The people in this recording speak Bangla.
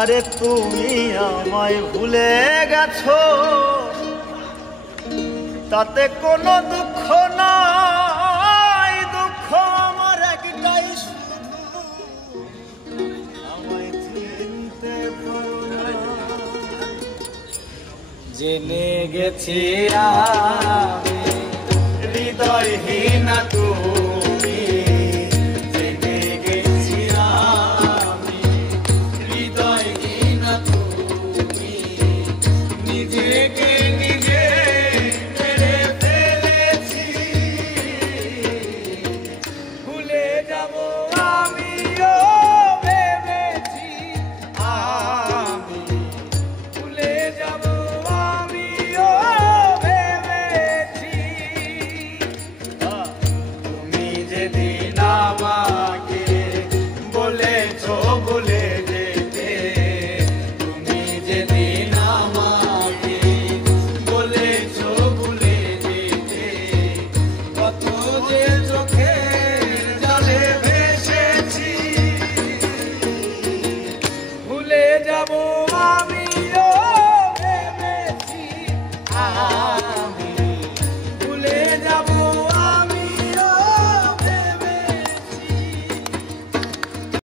আরে তুমি আমায় ভুলে গেছো, তাতে কোনো দুঃখ নাই। দুঃখ আমার একটাই, শুধু আমায় চিনতে পারো না। জেনে গেছি আমি হৃদয়হীন তুমি।